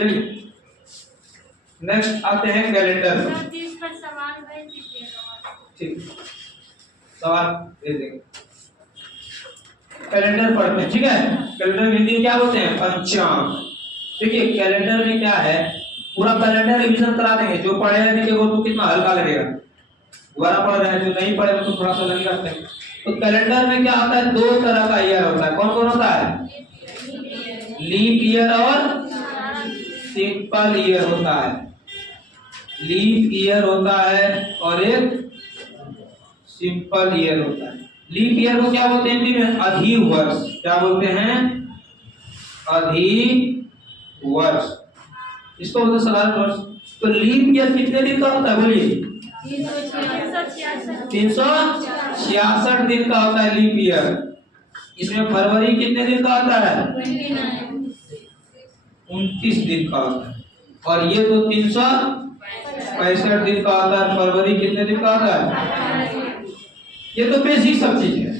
चलिए नेक्स्ट आते हैं कैलेंडर में। ठीक, सवाल दे देंगे। कैलेंडर पढ़ते हैं, ठीक है। कैलेंडर में हिंदी में क्या बोलते हैं? पंचांग। देखिए कैलेंडर में क्या है, पूरा कैलेंडर रिवीजन करा देंगे। जो पढ़े हैं देखिए वो तो कितना हल्का लगेगा, दोबारा पढ़ रहे हैं, जो नहीं पढ़े तो थोड़ा सा लगेगा। तो कैलेंडर में क्या होता है, दो तरह का ईयर होता है। कौन कौन होता है? लीप ईयर और सिंपल ईयर होता है। लीप ईयर होता है और एक सिंपल ईयर होता है। लीप ईयर को क्या बोलते हैं हिंदी में? अधिवर्ष। क्या बोलते हैं? अधिवर्ष। इसको बोलते हैं साधारण वर्ष। तो लीप ईयर कितने दिन का होता है बोलिए? 366 दिन का होता है लीप ईयर। इसमें फरवरी कितने दिन का होता है? 29 दिन का होता है। और ये तो 365 दिन का होता है। फरवरी कितने दिन का होता है? ये तो बेसिक सब चीज है,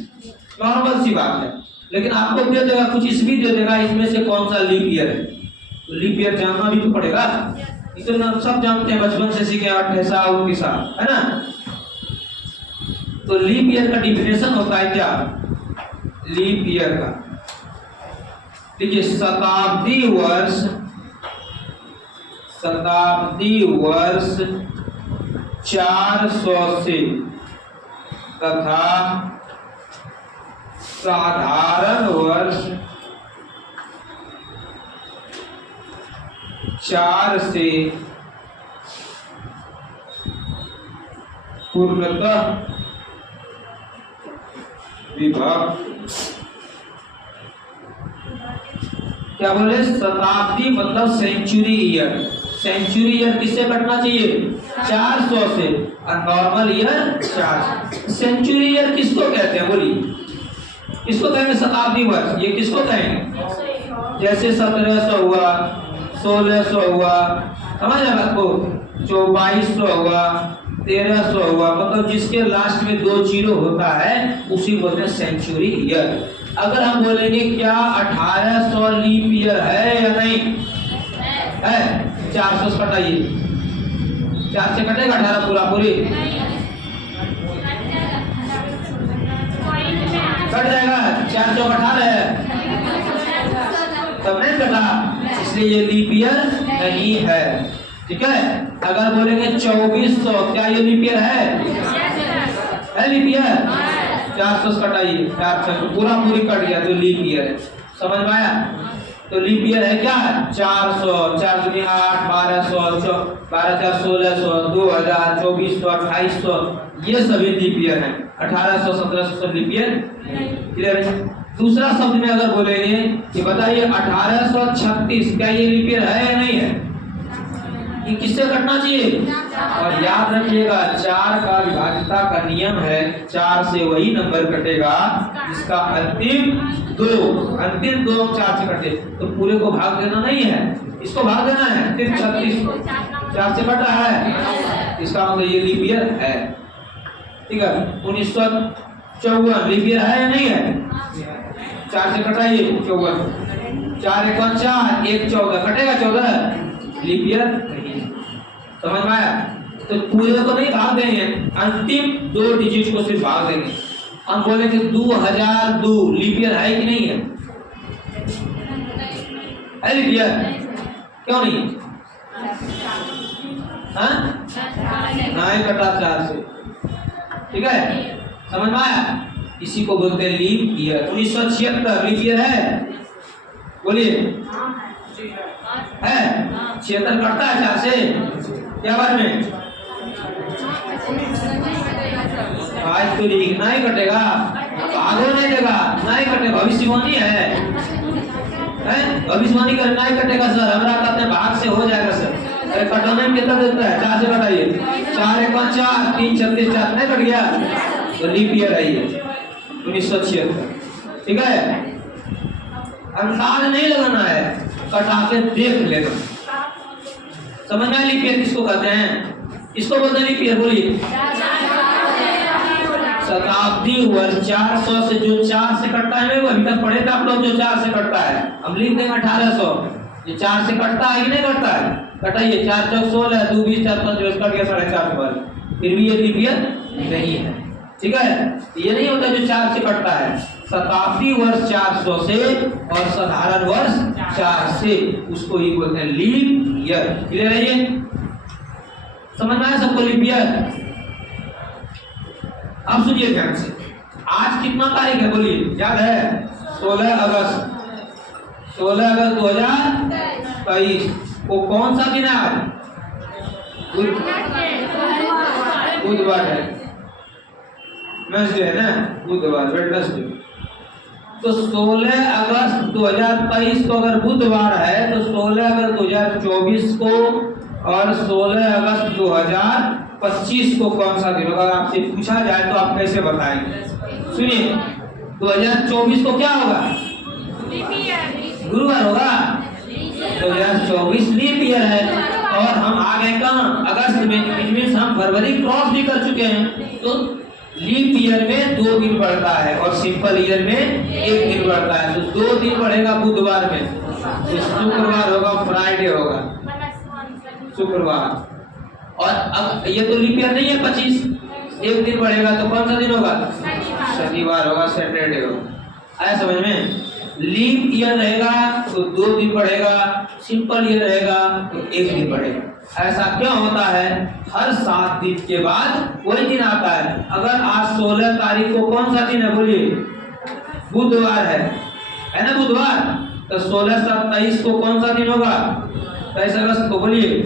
नॉर्मल सी बात है। लेकिन आपको दे देगा कुछ इस भी दे देगा, इसमें से कौन सा लीप ईयर है। तो लीप ईयर जानना भी तो पड़ेगा। ये तो ना सब जानते हैं, बचपन से सीखे 28 29 है ना। तो लीप ईयर का डिफिनेशन होता है क्या? लीप ईयर का देखिए शताब्दी वर्ष 400 से तथा साधारण वर्ष 4 से पूर्णतः विभक्त। क्या बोले? शताब्दी मतलब सेंचुरी ईयर। सेंचुरी ईयर किससे कटना चाहिए? 400 से। और नॉर्मल ईयर 400। सेंचुरी ईयर किसको कहते हैं बोलिए? किसको कहेंगे शताब्दी वर्ष? ये किसको कहेंगे? जैसे 1700 हुआ, 1600 हुआ, समझ आया आपको? 2200 हुआ, 1300 हुआ, मतलब जिसके लास्ट में 2 जीरो होता है उसी को बोलते हैं सेंचुरी ईयर। अगर हम बोलेंगे क्या 1800 लीप ईयर है या नहीं है? 400 से कटाइए, 4 से कटेगा 18 पूरा पूरी कट जाएगा। 4 चौक 18 है, तब नहीं कटा, इसलिए ये लीप ईयर नहीं है। ठीक है। अगर बोलेंगे 2400, क्या ये लीप ईयर है लीप ईयर? 400 से कटाइए, 400 पूरा पूरी कट गया तो लीप ईयर है। समझ में आया? तो लीप ईयर है क्या? 400, 4 दूनी 8, 1200, 12 1600, 2000, 2400, 2800, ये सभी लीप ईयर है। 1800, 1700 लीप ईयर क्लियर है। दूसरा शब्द में अगर बोलेंगे कि बताइए 1836, क्या ये लीप ईयर है या नहीं है? ये किससे कटना चाहिए? और याद रखिएगा 4 का विभाज्यता का नियम है, 4 से वही नंबर कटेगा जिसका अंतिम 2 4 से कटे। तो पूरे को भाग देना नहीं है, इसको भाग देना है। सिर्फ 36 को 4 से कटा है, इसका मतलब ये लीप ईयर है। ठीक है। 1954 लीप ईयर है या नहीं है? 4 से कटाइए 54, 4 1 4, 1 14 कटेगा 14, लीप ईयर नहीं। समझ में आया? तो पूरे को नहीं भाग देंगे, अंतिम 2 डिजिट को सिर्फ भाग देंगे। हम बोलेंगे 2002 लीप ईयर है कि नहीं है? है लीप ईयर? क्यों नहीं? हाँ नहीं कटा 4 से। ठीक है, समझ में आया? इसी को बोलते हैं लीप ईयर। 1976 लीप ईयर है? बोलिए है? 76 कटता है 4 से क्या बार में? आज तो नहीं कटेगा, भागो नहीं देगा, नहीं कटेगा। भविष्यवाणी है भविष्यवाणी कर नहीं कटेगा सर, हमरा कहते हैं भाग से हो जाएगा सर। अरे कटाने में कितना देता है? 4 से कटाइए, 4 1 4, 3 36 4 नहीं कट गया तो लीप ईयर है ये 1976। ठीक है। अंदाज नहीं लगाना है, कटा के देख लेना। समझ में? लीप ईयर किसको कहते हैं? इसको बोलते हैं लीप ईयर। बोलिए शताब्दी वर्ष 400 से जो 4 से कटता है वो अभी तक पढ़े थे आप लोग, जो 4 से कटता है। हम लिख देंगे 1800, ये 4 से कटता है कि नहीं कटता है? कटाइए, 4 चौक 16, 2 20, 4 5 कट गया 4.5 पर, फिर भी ये लीप ईयर नहीं है। ठीक है, ये नहीं होता जो 4 से कटता है। शताब्दी वर्ष 400 से और साधारण वर्ष 4 से, उसको ही बोलते हैं लीप ईयर। क्लियर है? ये समझ में आया सबको लीप ईयर? अब सुनिए ध्यान से, आज कितना तारीख है बोलिए, याद है? 16 अगस्त 2023 को कौन सा दिन है आज? बुधवार है, वेडनेसडे है ना, बुधवार वेडनेसडे। तो 16 अगस्त 2023 को अगर बुधवार है तो 16 अगस्त 2024 को और 16 अगस्त 2025 को कौन सा दिन होगा? अगर आपसे पूछा जाए तो आप कैसे बताएंगे? सुनिए, 2024 को क्या होगा? गुरुवार होगा। 2024 लीप ईयर है और हम आ गए कहाँ? अगस्त में। इट मींस हम फरवरी क्रॉस भी कर चुके हैं। तो लीप ईयर में 2 दिन बढ़ता है और सिंपल ईयर में 1 दिन बढ़ता है। तो 2 दिन बढ़ेगा बुधवार में, तो शुक्रवार होगा, फ्राइडे होगा, शुक्रवार। और अब ये तो लीप ईयर नहीं है 25, 1 दिन बढ़ेगा तो कौन सा दिन होगा? शनिवार होगा, सैटरडे होगा। आया समझ में? लीप ईयर रहेगा तो 2 दिन बढ़ेगा, सिंपल ईयर रहेगा तो 1 दिन बढ़ेगा। ऐसा क्यों होता है? हर 7 दिन के बाद वही दिन आता है। अगर आज 16 तारीख को कौन सा दिन है बोलिए? बुधवार है ना, बुधवार। तो 16 7 23 को कौन सा दिन होगा? 23 अगस्त को बोलिए,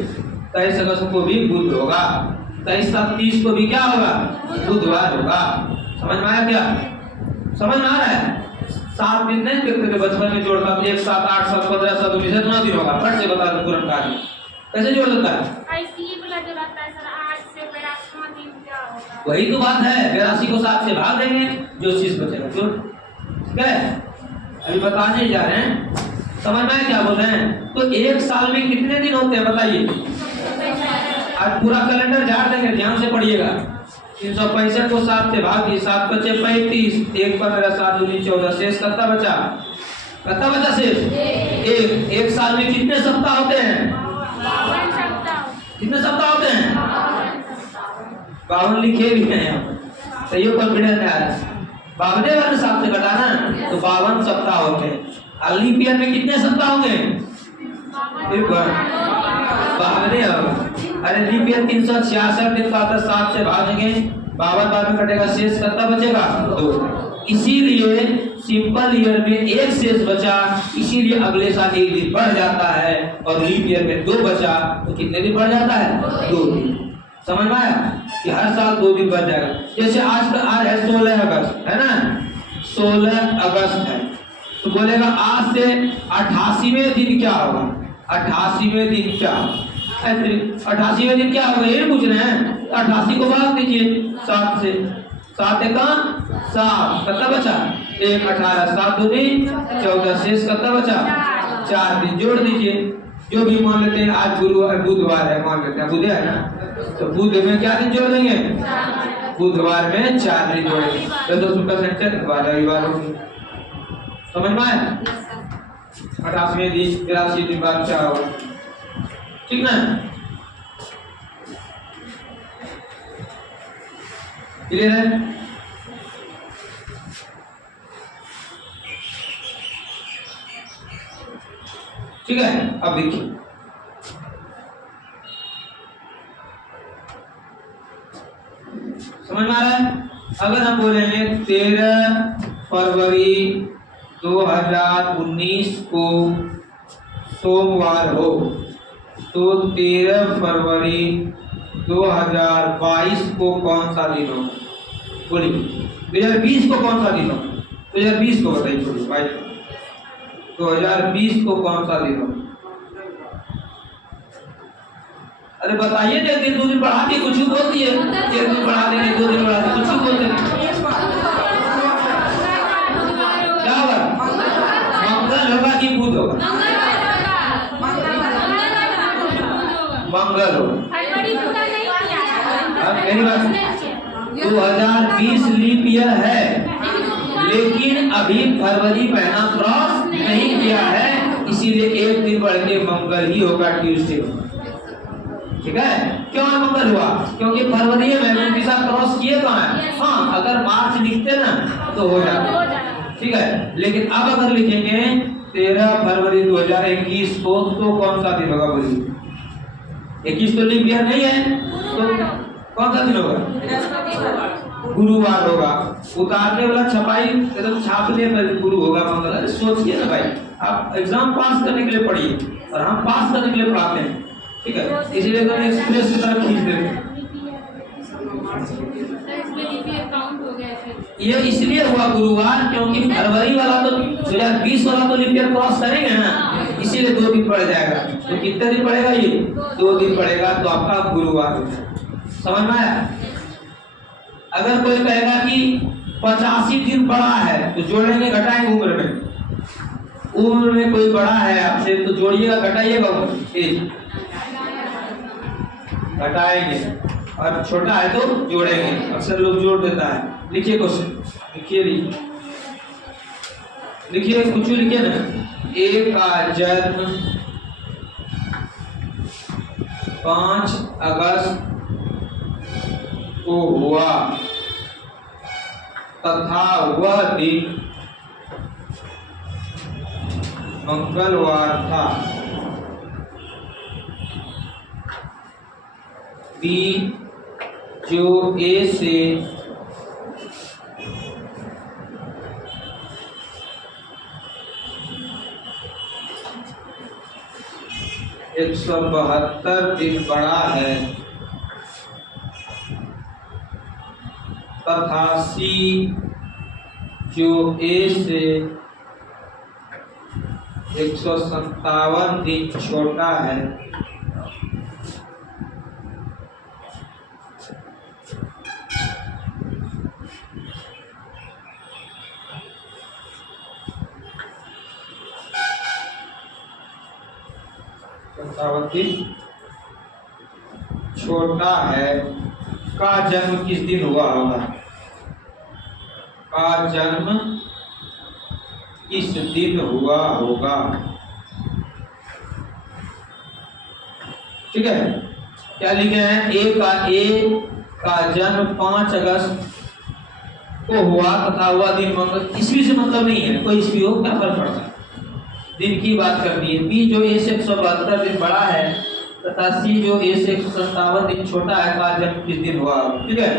23 अगस्त को भी बुध होगा। 23 7 30 को भी क्या होगा? बुधवार होगा। समझ में आया क्या? समझ में आ रहा है? 7 दिन नहीं देखते थे बचपन में, जोड़ता 1 7 8 7 15 7 19 9 दिन होगा। फट से बता दो तुरंत कार्य कैसे जोड़ देता है? वही तो बात है, 82 को 7 से भाग देंगे, जो चीज बचेगा जो। ठीक है, अभी बताने जा रहे हैं, समझ में क्या बोल रहे हैं? तो 1 साल में कितने दिन होते हैं बताइए? आज पूरा कैलेंडर झाड़ देंगे, ध्यान से पढ़िएगा। 365 को 7 से भाग दिए, 7 बचे 35, 1 15 7 19 14, शेष कितना बचा? कितना बचा शेष? 1 साल में कितने सप्ताह होते हैं? 52 सप्ताह। कितने सप्ताह होते हैं? 52 लिखे भी हैं यहाँ, सही हो? कॉन्फिडेंस में आ रहा है। 52 वाले साथ से घटाना तो 52 सप्ताह होते हैं। लीप ईयर में कितने सप्ताह होंगे? 52 होगा। अरे लीप ईयर 366 दिन का आता है, 7 से भागेंगे, 52 बाद में कटेगा, शेष कितना बचेगा? 2। इसीलिए सिंपल ईयर में 1 शेष बचा, इसीलिए अगले साल 1 दिन बढ़ जाता है। और लीप ईयर में 2 बचा तो कितने दिन बढ़ जाता है? 2 दिन। समझ में आया कि हर साल 2 दिन बढ़ जाएगा। जैसे आज का आज है 16 अगस्त है ना, 16 अगस्त है तो बोलेगा आज से 88वें दिन क्या होगा? 88वें दिन क्या? 88वें दिन क्या होगा ये पूछ रहे हैं? 88 को भाग दीजिए 7 से, 7 का 7, कितना बचा? 1 18, 7 दूनी 14, शेष कितना बचा? 4 दिन। जोड़ दीजिए, जो भी मान लेते हैं। आज गुरुवार बुधवार है मान लेते हैं, बुध है ना, तो बुध में क्या दिन जोड़ देंगे? बुधवार में 4 दिन जोड़ेंगे, तो शुक्र शनि रविवार होगी। समझ में आया? 88वें दिन 83 दिन बाद क्या होगा? ठीक ना? क्लियर है? ठीक है, अब देखिए समझ में आ रहा है? अगर हम बोलेंगे 13 फरवरी 2019 को सोमवार हो तो 13 फरवरी 2022 को कौन सा दिन होगा? बोलिए 2020 को कौन सा दिन होगा? 2020 को बताइए, 2020 को कौन सा दिन होगा? अरे बताइए, 1 दिन 2 दिन बढ़ा दिए, कुछ भी बोल दिए, 1 दिन बढ़ा देंगे, 2 दिन बढ़ा देंगे, कुछ भी बोल देंगे। क्या होगा? मंगल होगा कि बुध होगा? मंगल होगा। अब मेरी बात, 2020 लीप ईयर है, लेकिन अभी फरवरी महीना क्रॉस नहीं किया है, इसीलिए एक दिन बढ़ के मंगल ही होगा, ट्यूसडे। ठीक है, क्यों मंगल हुआ? क्योंकि फरवरी में उनके साथ क्रॉस किए तो है। हाँ, अगर मार्च लिखते ना तो हो जाता, ठीक है। लेकिन अब अगर लिखेंगे 13 फरवरी 2021 को, तो कौन सा दिन होगा बोलिए? 21 तो लीप ईयर नहीं है, तो कौन सा दिन होगा? गुरुवार होगा। उतारने वाला छपाई एकदम छापने पर गुरु होगा, मंगल। सोचिए ना भाई, आप एग्जाम पास करने के लिए पढ़िए और हम पास करने के लिए पढ़ाते हैं, ठीक है। इसीलिए तो एक्सप्रेस की तरफ खींच देते हैं। ये इसलिए हुआ गुरुवार क्योंकि फरवरी वाला तो 2020 वाला तो लीप ईयर क्रॉस करेंगे ना, इसीलिए 2 दिन पड़ जाएगा। तो कितने दिन पड़ेगा? ये 2 दिन पड़ेगा, तो आपका गुरुवार हो जाएगा। समझ में आया? अगर कोई कहेगा कि 85 दिन बड़ा है, तो जोड़ेंगे घटाएंगे उम्र में। उम्र में कोई बड़ा है आपसे तो जोड़िएगा घटाइएगा, घटाएंगे, और छोटा है तो जोड़ेंगे। अक्सर लोग जोड़ देता है। लिखिए क्वेश्चन, लिखिए कुछ लिखिए ना। ए का जन्म 5 अगस्त को हुआ तथा वह दिन मंगलवार था। बी जो ए से 172 दिन बड़ा है तथा सी जो ए से 157 दिन छोटा है। छोटा है का जन्म किस दिन हुआ होगा? का जन्म किस दिन हुआ होगा? ठीक है, क्या लिखे हैं? ए का जन्म 5 अगस्त को हुआ तथा हुआ दिन मंगल। ईस्वी से मतलब नहीं है, कोई ईस्वी हो क्या फर्क पड़ता है, दिन की बात करनी है। बी जो ए से 172 दिन बड़ा है तथा सी जो ए से 157 दिन छोटा है, का जन्म किस दिन हुआ? ठीक है,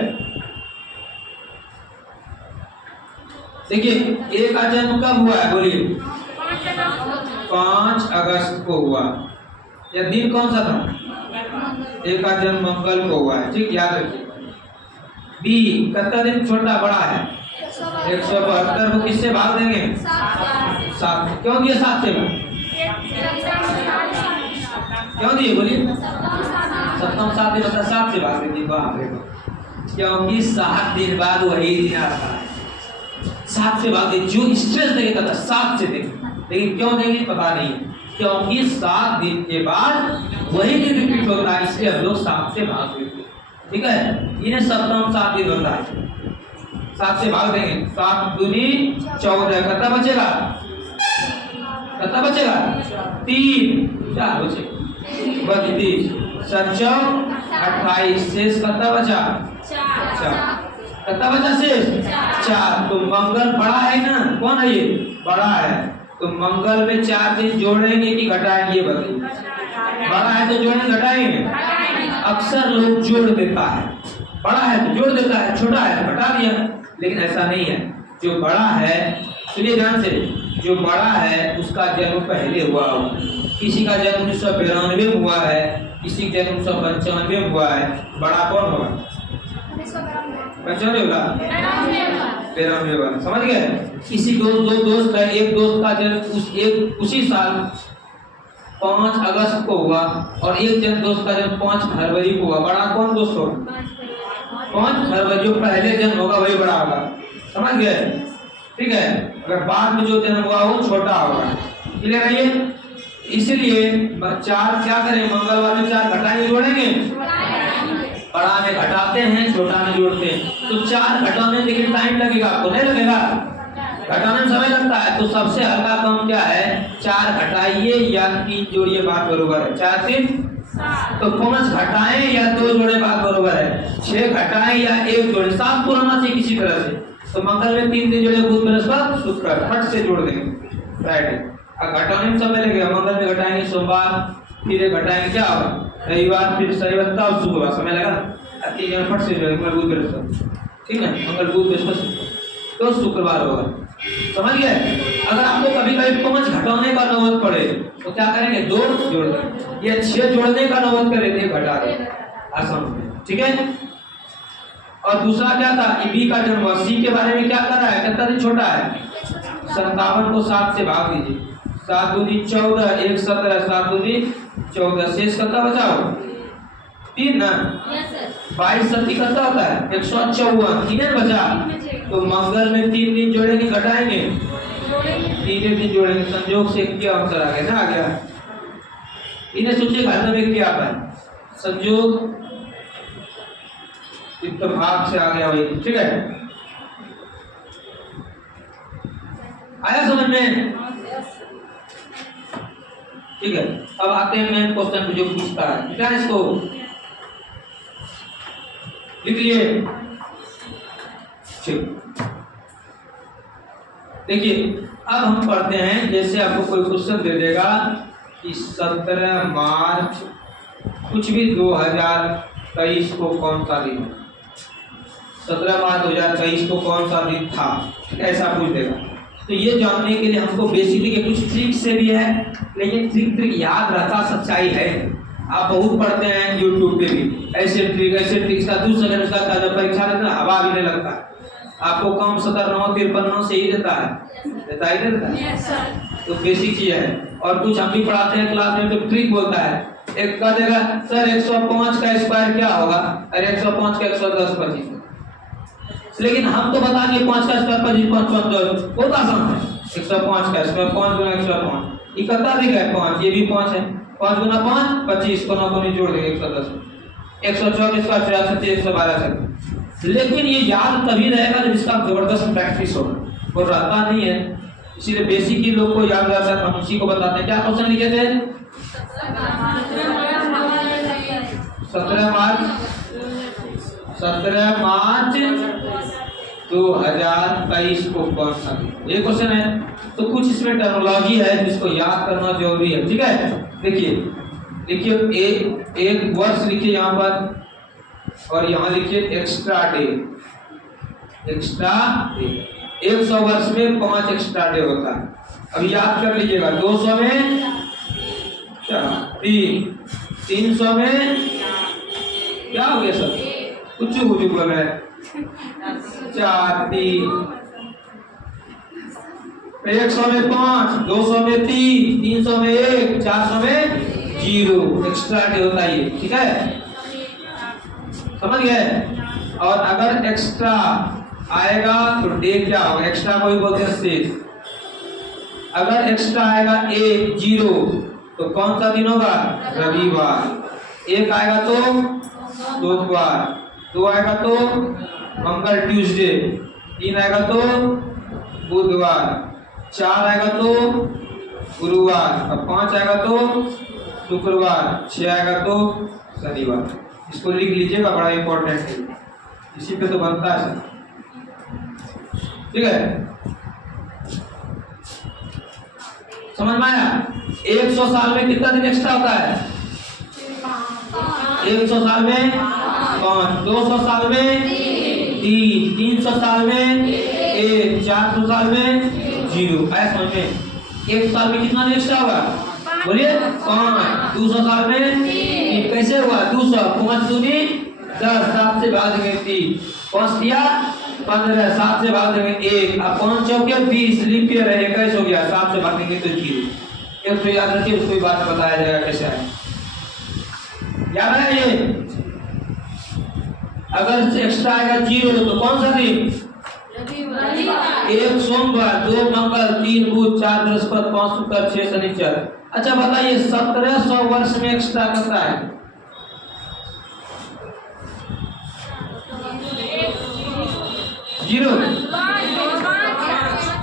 देखिए ए का जन्म कब हुआ है बोलिए? 5 अगस्त को हुआ। यह दिन कौन सा था? ए का जन्म मंगल को हुआ है, ठीक, याद रखिए। बी कितना दिन छोटा बड़ा है? 172 को किससे भाग देंगे? 7। क्यों दिए 7 से? क्यों दिए बोलिए? सप्तम 7 दिन होता है, 7 से भाग देंगे। बाप रे बाप, क्योंकि 7 दिन बाद वही दिन आता है। 7 से भाग देंगे, जो स्ट्रेस देगा था 7 से देंगे, लेकिन क्यों देंगे पता नहीं, क्योंकि 7 दिन के बाद वही दिन रिपीट होता है, इसलिए हम लोग 7 से भाग देंगे। ठीक है, इन्हें सप्तम 7 दिन होता है, 7 से भाग देंगे। 7 दूनी 14, कितना बचेगा? कितना बचेगा? 3, 4 बचे, 32, 28, शेष कितना बचा? 4। कितना बचा शेष? 4। तो मंगल बड़ा है ना, कौन है ये? बड़ा है, तो मंगल में 4 दिन जोड़ेंगे कि घटाएंगे? बताइए, बड़ा है तो जोड़ेंगे घटाएंगे? अक्सर लोग जोड़ देता है, बड़ा है तो जोड़ देता है, छोटा है तो घटा दिया, लेकिन ऐसा नहीं है। जो बड़ा है, सुनिए ध्यान से, जो बड़ा है उसका जन्म पहले हुआ हो। किसी का जन्म 1992 में हुआ है, किसी का जन्म 1995 में हुआ है। बड़ा कौन होगा? 95 होगा, 93 वाला, समझ गए? किसी दो दोस्त का, एक दोस्त का जन्म उसी साल 5 अगस्त को हुआ और एक जन दोस्त का जन्म 5 फरवरी को हुआ। बड़ा कौन दोस्त होगा? 5 फरवरी, जो पहले जन्म होगा वही बड़ा होगा, समझ गए? ठीक है, अगर बाद में जो जन्म हुआ वो छोटा होगा। क्लियर है ये? इसलिए 4 क्या करें? मंगलवार में 4 घटाएंगे जोड़ेंगे? बड़ा में घटाते हैं, छोटा में जोड़ते हैं। तो 4 घटाने में लेकिन टाइम लगेगा, आपको नहीं लगेगा? घटाने में समय लगता है, तो सबसे हल्का काम क्या है, 4 घटाइए या 3 जोड़िए, बात बरोबर है। 4 3 तो 5 घटाएं या 2 जोड़े, बात बरोबर है। 6 घटाएं या 1 जोड़े, 7 तो रहना चाहिए किसी तरह से। तो मंगल में 3 दिन जोड़े, बुध बृहस्पति शुक्र, फट से जोड़ देंगे फ्राइडे। अब घटाने में समय लगेगा, मंगल में घटाएंगे सोमवार, फिर एक घटाएंगे क्या होगा रविवार, फिर शनिवार, तब शुक्रवार, समय लगा। 3 दिन फट से जोड़ेंगे, मंगल बुध बृहस्पति, ठीक है, मंगल बुध बृहस्पति तो शुक्रवार होगा। समझ गए? अगर आपको कभी कभी 5 घटाने का नौबत पड़े तो क्या करेंगे, 2 जोड़ देंगे, ये 6 जोड़ने का नौबत करे तो 1 घटा देंगे, आसान है, ठीक है। और दूसरा क्या था, बी का जन्म, सी के बारे में क्या कर रहा है, कितना दिन छोटा है, 57 को 7 से भाग दीजिए, 7 दूनी 14, 1 17, 7 दूनी 14, शेष कितना बचाओ 3 ना, 22 सत्ती कितना होता है 154, 3 बचा। तो मंगल में 3 दिन जोड़ेंगे, घटाएंगे 3 दिन जोड़ेंगे, संयोग से क्या आंसर आ गया ना, आ गया। इन्हें सोचिए घर में क्या आता है, संयोग भाग से आ गया वही, ठीक है, आया समझ में, ठीक है। अब आते हैं मेन क्वेश्चन जो पूछता है, क्या है, इसको लिख लिए, ठीक। देखिए अब हम पढ़ते हैं, जैसे आपको कोई क्वेश्चन दे देगा कि 17 मार्च कुछ भी 2023 को कौन सा दिन, 17 मार्च 2023 को कौन सा दिन था, ऐसा पूछ देगा। तो ये जानने के लिए हमको बेसिकली कुछ ट्रिक से भी है, लेकिन ट्रिक याद रहता सच्चाई है। आप बहुत पढ़ते हैं यूट्यूब पे भी ऐसे ट्रिक का 2 सेकंड का जब परीक्षा देते हैं हवा भी नहीं लगता, आपको कम 17 9 53 9 से ही देता है, देता ही नहीं देता, तो बेसिक चीज है। और कुछ हम भी पढ़ाते हैं क्लास में, तो ट्रिक बोलता है, एक कह देगा सर 105 का स्क्वायर क्या होगा, अरे 105 का 110 25, लेकिन हम तो बताएंगे 5 का स्क्वायर 25 5 5 10, बहुत आसान है। 105 का स्क्वायर 5 गुना 105, ये कितना दिखा है 5, ये भी 5 है, 5 गुना 5 25, को ना को नहीं जोड़ देंगे 110, 124 का 64 112 से। लेकिन ये याद तभी रहेगा जब इसका जबरदस्त प्रैक्टिस होगा, वो रहता नहीं है, इसीलिए बेसिक ही लोग को याद रहता है, हम उसी को बताते हैं। क्या क्वेश्चन लिखे थे, 17 मार्च 2023 को कौन सा दिन, ये क्वेश्चन है। तो कुछ इसमें टर्मिनोलॉजी है जिसको याद करना जरूरी है, ठीक है। देखिए एक वर्ष लिखिए यहाँ पर, और यहाँ लिखिए एक्स्ट्रा डे, 100 वर्ष में 5 एक्स्ट्रा डे होता है। अब याद कर लीजिएगा, 200 में 3, 300 में क्या हो गया सब, कुछ लग रहा है 4 3, 100 में 5, 200 में 3, 300 में 1, 400 में 0 एक्स्ट्रा डे होता है ये, ठीक है, समझ गए। और अगर एक्स्ट्रा आएगा तो डे क्या होगा, एक्स्ट्रा को ही बोलते हैं शेष। अगर एक्स्ट्रा आएगा 1 0 तो कौन सा दिन होगा, रविवार। 1 आएगा तो सोमवार, 2 आएगा तो मंगल ट्यूसडे, 3 आएगा तो बुधवार, 4 आएगा तो गुरुवार, और 5 आएगा तो शुक्रवार, 6 आएगा तो शनिवार। इसको लिख लीजिएगा, बड़ा इंपॉर्टेंट है, इसी पे तो बनता है सब, ठीक है, समझ में आया। 100 साल में कितना दिन एक्स्ट्रा होता है, 100 साल में 5, 200 साल में 3, 300 साल में 1, 400 साल में 0, ऐसा समझ में। 1 साल में कितना दिन एक्स्ट्रा होगा, बोलिए 5, 200 साल में 3, कैसे हुआ 200, 5 दूनी 10, 7 से भाग देंगे 3, 5 दिया 15, 7 से भाग देंगे 1, अब 5 चौके 20, लीप ईयर है 21 हो गया, 7 से भाग देंगे तो 0। एक तो याद रखिए, उसको बात बताया जाएगा कैसे है, याद है ये। अगर एक्स्ट्रा आएगा 0 तो कौन सा दिन, 1 सोमवार, 2 मंगल, 3 बुध, 4 बृहस्पति, 5 शुक्र, 6 शनिचर। अच्छा बताइए 1700 वर्ष में एक्स्ट्रा कितना है, 0।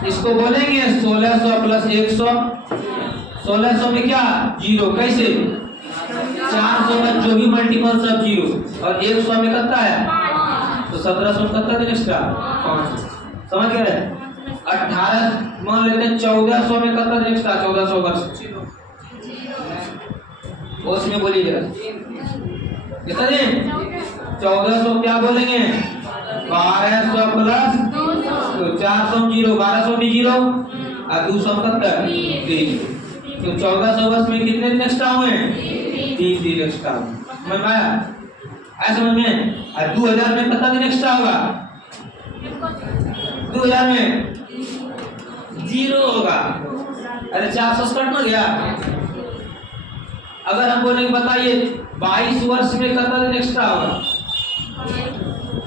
इसको बोलेंगे 1600 प्लस 100। 1600 में क्या जीरो, कैसे 400 में जो भी मल्टीपल सब जीरो, और 100 में कितना है तो 1700 कितना दिन एक्स्ट्रा 500। समझ गए। 18 मान लेते हैं 1400 में कितना दिन एक्स्ट्रा 1400 वर्ष उसमें बोलिए जरा कितना दिन 1400 क्या बोलेंगे 1200 प्लस तो 400 जीरो 1200 भी जीरो और 200 कितना 3। तो 1400 वर्ष में कितने दिन एक्स्ट्रा हुए 3 दिन एक्स्ट्रा। समझ में आया ऐसा समझ में। और 2000 में कितना दिन एक्स्ट्रा होगा 2000 में जीरो होगा। अरे 400 कट ना गया। अगर हम बोलेंगे बताइए 22 वर्ष में कितना दिन एक्स्ट्रा होगा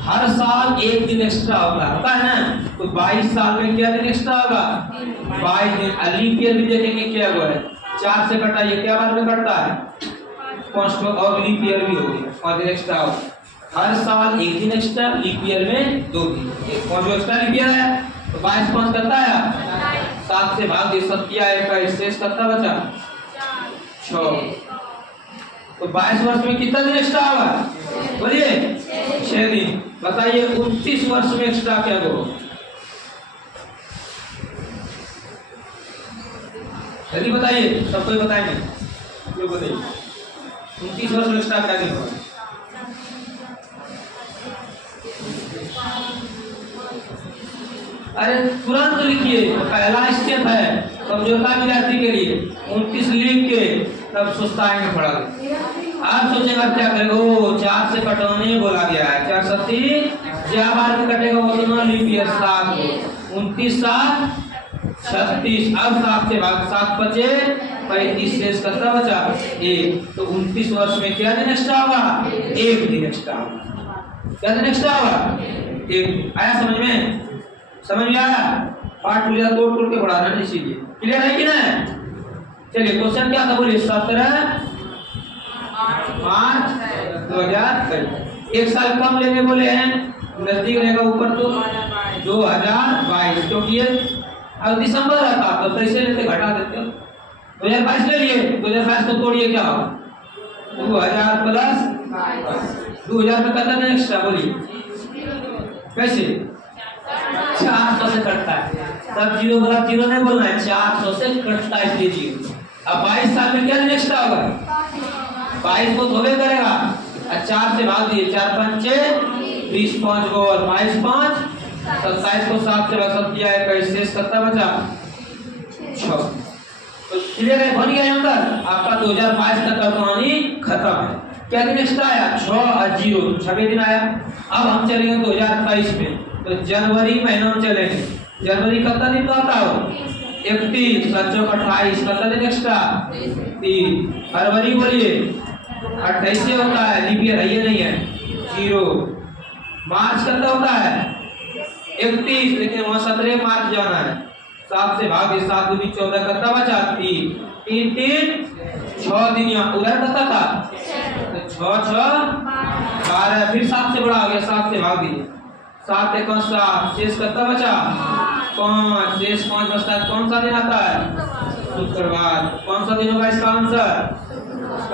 हर साल 1 दिन एक्स्ट्रा होगा होता है ना। तो 22 साल में क्या दिन एक्स्ट्रा होगा 22 दिन। लीप ईयर भी देखेंगे क्या हुआ है 4 से कटाइए क्या बार में कटता है 5 और लीप ईयर भी हो गया 5 दिन एक्स्ट्रा होगा। हर साल 1 दिन एक्स्ट्रा लीप ईयर में 2 दिन 5 एक्स्ट्रा लीप ईयर है तो 22 5 करता है 7 से भाग दे 27 का शेष कितना बचा 6। तो 22 वर्ष में कितना दिन एक्स्ट्रा होगा बोलिए 6 दिन। बताइए 29 वर्ष में एक्स्ट्रा क्या दो जल्दी बताइए सब कोई बताएंगे जो बताइए 29 वर्ष में एक्स्ट्रा क्या दिन होगा। अरे तुरंत लिखिए पहला स्टेप है समझौता विद्यार्थी के लिए 29 लिख के तब सुस्ताएंगे पढ़ा। आप सोचेगा क्या करेगा ओ 4 से कटवाने बोला गया है 4 7 ज्या बार में कटेगा उतना लीप ईयर 7 29 7 36 अब 7 से भाग 7 बचे 35 शेष कितना बचा 1। तो 29 वर्ष में क्या दिन एक्स्ट्रा होगा 1 दिन एक्स्ट्रा होगा। क्या दिन एक्स्ट्रा होगा 1 दिन। आया समझ में समझ में आया। पार्ट पूरा तोड़ के पढ़ा रहा इसीलिए क्लियर है कि ना। चलिए क्वेश्चन क्या था बोलिए 17 5 2023 एक साल कम लेने बोले हैं नजदीक रहेगा ऊपर तो 2022 क्योंकि अब दिसंबर आता तो पैसे लेते घटा देते 2022 ले लिए 2022 को तोड़िए क्या होगा 2000 प्लस 2000 में कितना दिन एक्स्ट्रा बोलिए कैसे 400 से कटता है तब जीरो बराबर जीरो नहीं बोलना है 400 से कटता है इसलिए जीरो। अब 22 साल में क्या दिन एक्स्ट्रा होगा 22 को थोड़े करेगा 4 से भाग दिए 4 5 6 20 5 को और 22 5 27 को 7 से भाग दिया है का शेष कितना बचा 6। तो क्लियर है बन गया अंदर आपका 2022 तक का कहानी खत्म है। क्या दिन एक्स्ट्रा आया 6 और 0 6 दिन आया। अब हम चलेंगे 2023 में तो जनवरी महीना में चलेंगे। जनवरी कितना दिन का होता हो 31 7 28 कितना दिन एक्स्ट्रा 3। फरवरी बोलिए 28 से होता है लीप ईयर है ये नहीं है 0। मार्च कितना होता है 31 लेकिन वहां 17 मार्च जाना है 7 से भाग 7 दूनी 14 कितना बचा 3 3 3 6 दिन यहाँ उधर कितना था तो 6 6 12 फिर 7 से बड़ा हो गया 7 से भाग दीजिए 7 1 7 शेष कितना बचा 5 शेष 5 बचता है कौन सा दिन आता है शुक्रवार। कौन सा दिन होगा इसका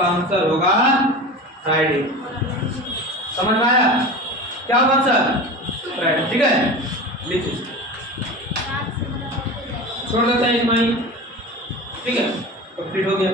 आंसर होगा फ्राइडे। समझ में आया क्या होगा आंसर फ्राइडे। ठीक है लिखिए छोड़ देते हैं 1 महीना ठीक है कंप्लीट हो गया।